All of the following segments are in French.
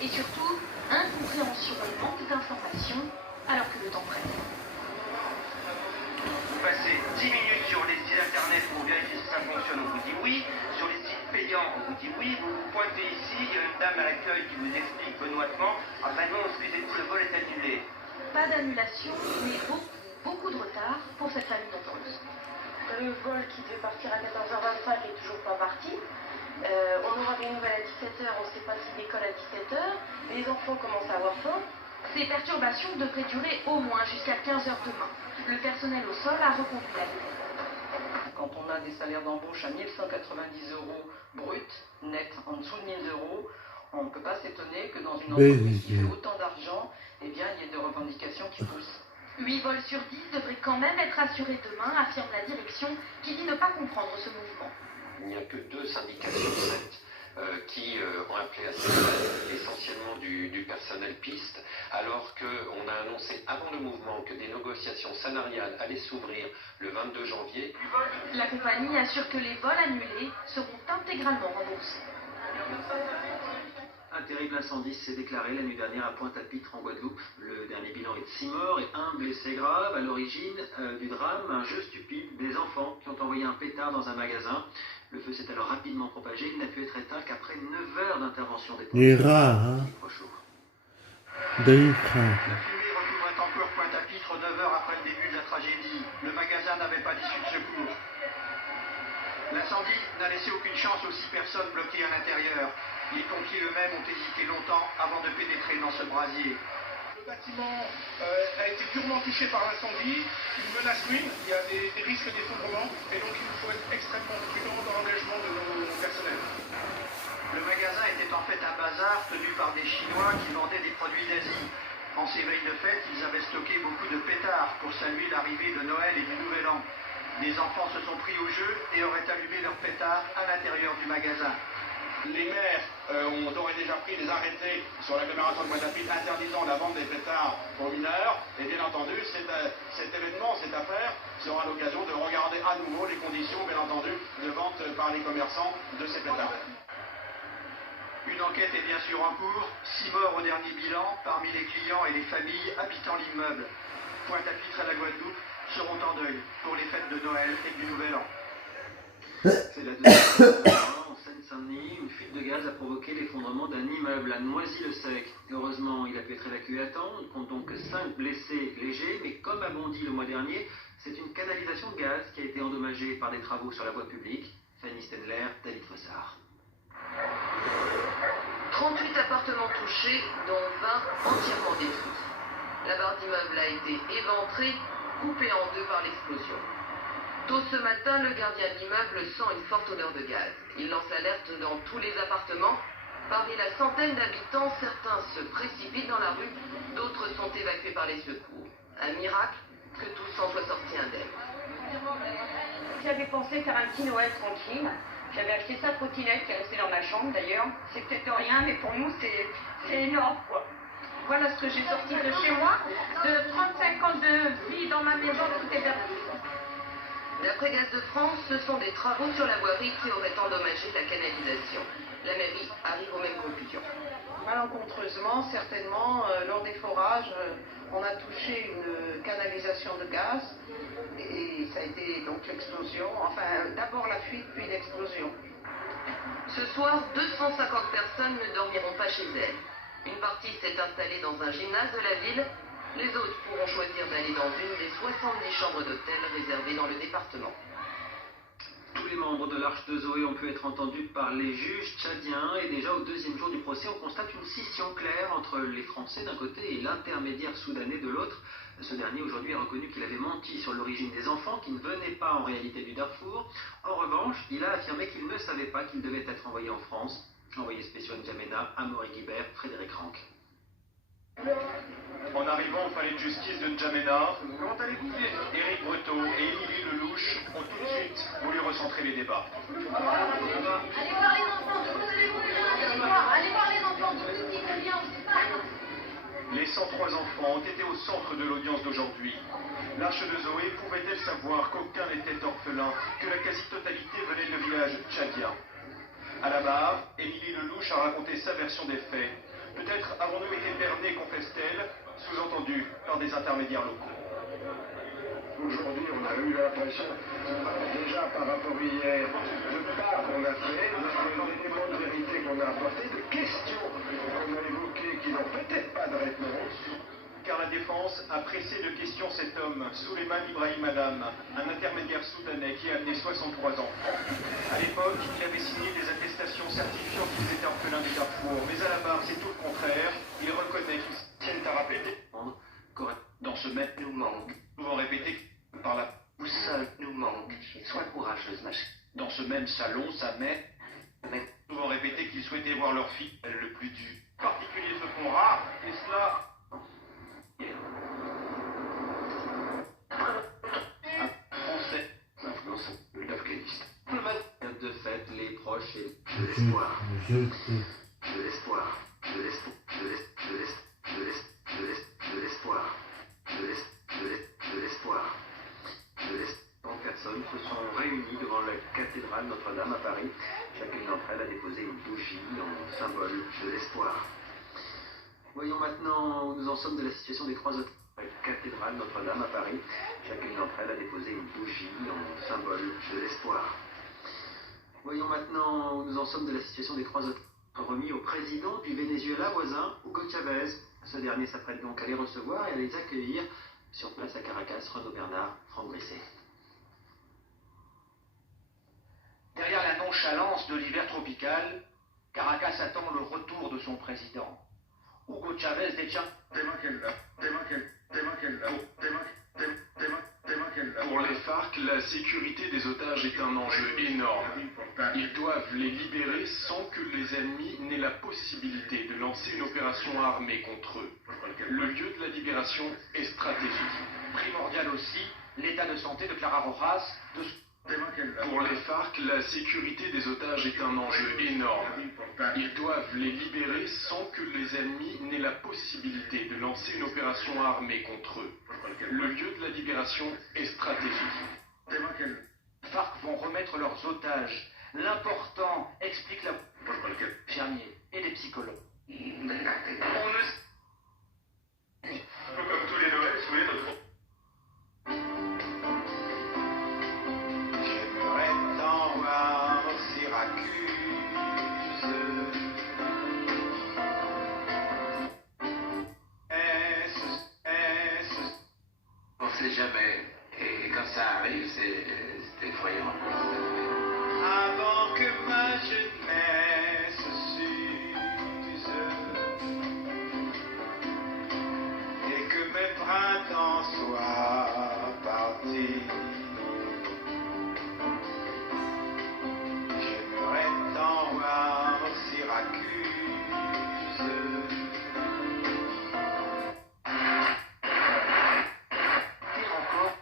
Et surtout, incompréhension et manque d'informations alors que le temps presse. Vous passez 10 minutes sur les sites internet pour vérifier si ça fonctionne, on vous dit oui. Sur les sites payants, on vous dit oui. Vous vous pointez ici, il y a une dame à l'accueil qui vous explique benoîtement, ah ben non, excusez-nous, le vol est annulé. Pas d'annulation, mais beaucoup de retard pour cette famille nombreuse. Le vol qui devait partir à 14h25 est toujours pas parti. On aura des nouvelles à 17h, on ne sait pas s'il décolle à 17h. Les enfants commencent à avoir faim. Ces perturbations devraient durer au moins jusqu'à 15h demain. Le personnel au sol a reconduit la ligne. Quand on a des salaires d'embauche à 1190 € brut, net en dessous de 1000 €, on ne peut pas s'étonner que dans une entreprise qui fait autant d'argent, eh bien, il y ait des revendications qui poussent. 8 vols sur 10 devraient quand même être assurés demain, affirme la direction, qui dit ne pas comprendre ce mouvement. Il n'y a que 2 syndicats sur 7 qui ont appelé à cette grève, essentiellement du personnel piste, alors qu'on a annoncé avant le mouvement que des négociations salariales allaient s'ouvrir le 22 janvier. La compagnie assure que les vols annulés seront intégralement remboursés. Un terrible incendie s'est déclaré la nuit dernière à Pointe-à-Pitre en Guadeloupe. Le dernier bilan est de 6 morts et 1 blessé grave. À l'origine du drame, un jeu stupide, des enfants qui ont envoyé un pétard dans un magasin. Le feu s'est alors rapidement propagé. Il n'a pu être éteint qu'après 9 heures d'intervention des pompiers. Les rats, hein. La fumée recouvrait encore Pointe-à-Pitre 9 heures après le début de la tragédie. Le magasin n'avait pas d'issue de secours. L'incendie n'a laissé aucune chance aux 6 personnes bloquées à l'intérieur. Les pompiers eux-mêmes ont hésité longtemps avant de pénétrer dans ce brasier. Le bâtiment a été durement touché par l'incendie. Une menace ruine, il y a des risques d'effondrement et donc il faut être extrêmement prudent dans l'engagement de nos personnels. Le magasin était en fait un bazar tenu par des Chinois qui vendaient des produits d'Asie. En ces veilles de fête, ils avaient stocké beaucoup de pétards pour saluer l'arrivée de Noël et du Nouvel An. Des enfants se sont pris au jeu et auraient allumé leurs pétards à l'intérieur du magasin. Les maires ont d'ores et déjà pris des arrêtés sur l'agglomération de Pointe-à-Pitre interdisant la vente des pétards aux mineurs. Et bien entendu, cet événement, cette affaire, sera l'occasion de regarder à nouveau les conditions, bien entendu, de vente par les commerçants de ces pétards. Une enquête est bien sûr en cours. 6 morts au dernier bilan parmi les clients et les familles habitant l'immeuble. Pointe-à-Pitre et la Guadeloupe seront en deuil pour les fêtes de Noël et du Nouvel An. C'est la deuxième fois en Seine-Saint-Denis. Une fuite de gaz a provoqué l'effondrement d'un immeuble à Noisy-le-Sec. Heureusement, il a pu être évacué à temps. On compte donc 5 blessés légers, mais comme a bondi le mois dernier, c'est une canalisation de gaz qui a été endommagée par des travaux sur la voie publique. Fanny Stenler, David Fossard. 38 appartements touchés, dont 20 entièrement détruits. La barre d'immeuble a été éventrée, coupée en deux par l'explosion. Tôt ce matin, le gardien de l'immeuble sent une forte odeur de gaz. Il lance l'alerte dans tous les appartements. Parmi la centaine d'habitants, certains se précipitent dans la rue, d'autres sont évacués par les secours. Un miracle que tous en soient sortis indemnes. J'avais pensé faire un petit Noël tranquille. J'avais acheté sa trottinette qui est restée dans ma chambre d'ailleurs. C'est peut-être rien, mais pour nous, c'est énorme, quoi. Voilà ce que j'ai sorti de chez moi. De 35 ans de vie dans ma maison, tout est perdu. D'après Gaz de France, ce sont des travaux sur la voirie qui auraient endommagé la canalisation. La mairie arrive aux mêmes conclusions. Malencontreusement, certainement, lors des forages, on a touché une canalisation de gaz et ça a été donc l'explosion. Enfin, d'abord la fuite, puis l'explosion. Ce soir, 250 personnes ne dormiront pas chez elles. Une partie s'est installée dans un gymnase de la ville. Les autres pourront choisir d'aller dans une des 70 chambres d'hôtel réservées dans le département. Tous les membres de l'Arche de Zoé ont pu être entendus par les juges tchadiens et déjà au deuxième jour du procès, on constate une scission claire entre les Français d'un côté et l'intermédiaire soudanais de l'autre. Ce dernier aujourd'hui a reconnu qu'il avait menti sur l'origine des enfants qui ne venaient pas en réalité du Darfour. En revanche, il a affirmé qu'il ne savait pas qu'ils devaient être envoyés en France. Envoyés spéciaux N'Djamena, Amaury Guibert, Frédéric Ranck. En arrivant au palais de justice de N'Djamena, comment allez-vous? Éric Breteau et Émilie Lelouch ont tout de suite voulu recentrer les débats. Allez voir les enfants, d'où vous allez venir? Allez voir les enfants, d'où ils vont bien, on sait pas. Les 103 enfants ont été au centre de l'audience d'aujourd'hui. L'Arche de Zoé pouvait-elle savoir qu'aucun n'était orphelin, que la quasi-totalité venait de village tchadien? À la barre, Émilie Lelouch a raconté sa version des faits. Peut-être avons-nous été bernés, confesse-t-elle, sous-entendu par des intermédiaires locaux. Aujourd'hui, on a eu l'impression, déjà par rapport à hier, de pas qu'on a fait, d'éléments de vérité qu'on a apportés, de questions qu'on a évoquées qui n'ont peut-être pas de réponse. Car la défense a pressé de questions cet homme, Souleymane Ibrahim Adam, un intermédiaire soudanais qui a amené 63 enfants. À l'époque, il avait signé des attestations certifiant qu'ils étaient orphelins du Darfour, mais à la barre, c'est tout le contraire. Il reconnaît qu'ils tiennent à répéter. Dans ce même nous manque, souvent répété par la boussole nous manque. Sois courageuse, ma chérie. Dans ce même salon, sa mère, souvent répété qu'ils souhaitaient voir leur fille, elle le plus dur. En particulier se font rares, et cela. Français, L'influence de l'Afghanistan. De fait, les proches et De l'espoir. De l'espoir. De l'espoir. De l'espoir. De l'espoir. 100 personnes se sont réunies devant la cathédrale Notre-Dame à Paris. Chacune d'entre elles a déposé une bougie en symbole de l'espoir. Voyons maintenant où nous en sommes de la situation des 3 autres. La cathédrale Notre-Dame à Paris. Chacune d'entre elles a déposé une bougie en symbole de l'espoir. Voyons maintenant où nous en sommes de la situation des 3 autres. Remis au président du Venezuela voisin, Hugo Chavez. Ce dernier s'apprête donc à les recevoir et à les accueillir. Sur place à Caracas, Renaud Bernard, Franck Brisset. Derrière la nonchalance de l'hiver tropical, Caracas attend le retour de son président. Hugo Chavez détient... Pour les FARC, la sécurité des otages est un enjeu énorme. Ils doivent les libérer sans que les ennemis n'aient la possibilité de lancer une opération armée contre eux. Le lieu de la libération est stratégique. Primordial aussi, l'état de santé de Clara Rojas, Pour les FARC, la sécurité des otages est un enjeu énorme. Ils doivent les libérer sans que les ennemis n'aient la possibilité de lancer une opération armée contre eux. Le lieu de la libération est stratégique. Les FARC vont remettre leurs otages. L'important, explique la... Fermier et des psychologues. Comme tous les Noëls, vous voyez notre... J'aimerais tant voir Syracuse. On ne sait jamais. Et quand ça arrive, c'est effrayant. Avant que ma jeunesse s'use et que mes printemps soient partis, j'aimerais tant voir Syracuse. Pire encore,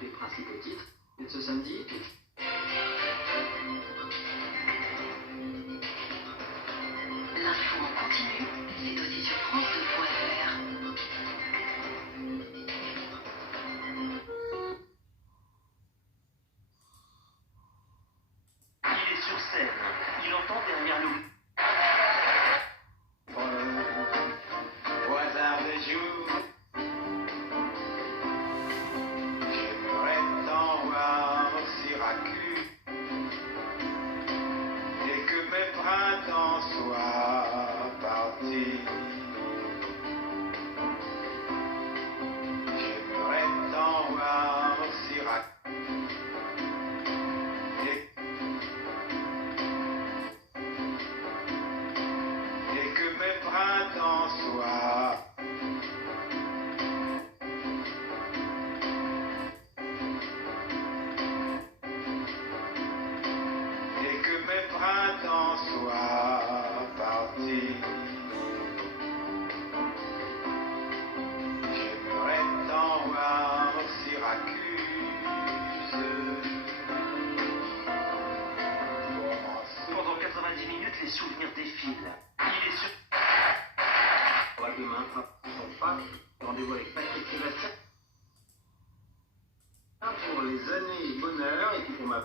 les principaux titres de ce samedi. L'info en continu, c'est aussi sur France2.fr. Il est sur scène. Il entend derrière nous. Au hasard des jours, j'aimerais tant voir Syracuse et que mes printemps soient partis. J'aimerais tant voir Syracuse et que mes printemps soient. Et que mes printemps soient partis. J'aimerais tant voir Syracuse. Pendant 90 minutes, les souvenirs défilent. Il est sur... Demain, son pas. Rendez-vous avec Patrick Sébastien. Pour les années bonheur et puis pour ma...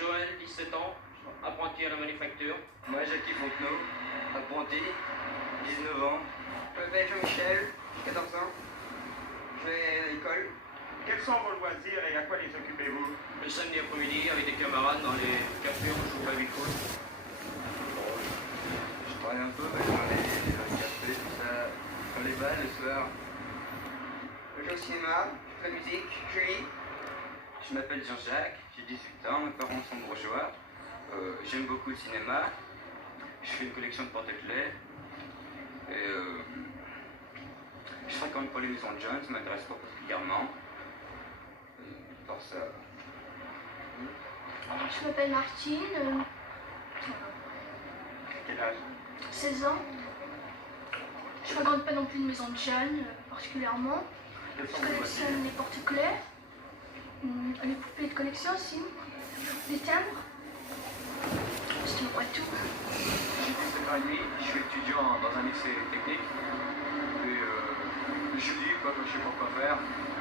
Joël, 17 ans, apprenti à la manufacture. Moi, Jackie Fontenot, apprenti, 19 ans. Je m'appelle Jean-Michel, 14 ans. Je vais à l'école. Quels sont vos loisirs et à quoi les occupez-vous? Le samedi après-midi, avec des camarades dans les cafés, on joue à la bicole. Je travaille un peu dans les cafés, tout ça. Dans les balles le soir. Je vais au cinéma, je fais de la musique, je lis. Je m'appelle Jean-Jacques, j'ai 18 ans, mes parents sont bourgeois. J'aime beaucoup le cinéma. Je fais une collection de porte-clés. Et je fréquente pas les maisons de jeunes, ça m'intéresse pas particulièrement. Par ça. Je m'appelle Martine. Quel âge? 16 ans. Je fréquente pas non plus une maison de jeunes particulièrement. Je collectionne les porte-clés, les poupées de collection aussi, les timbres. C'est à peu près tout. J'ai 7 ans et demi, je suis étudiant dans un lycée technique. Et je lis quand je sais pas quoi faire.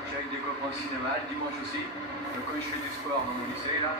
J'ai avec des copains au cinéma, le dimanche aussi. Donc quand je fais du sport dans mon lycée là.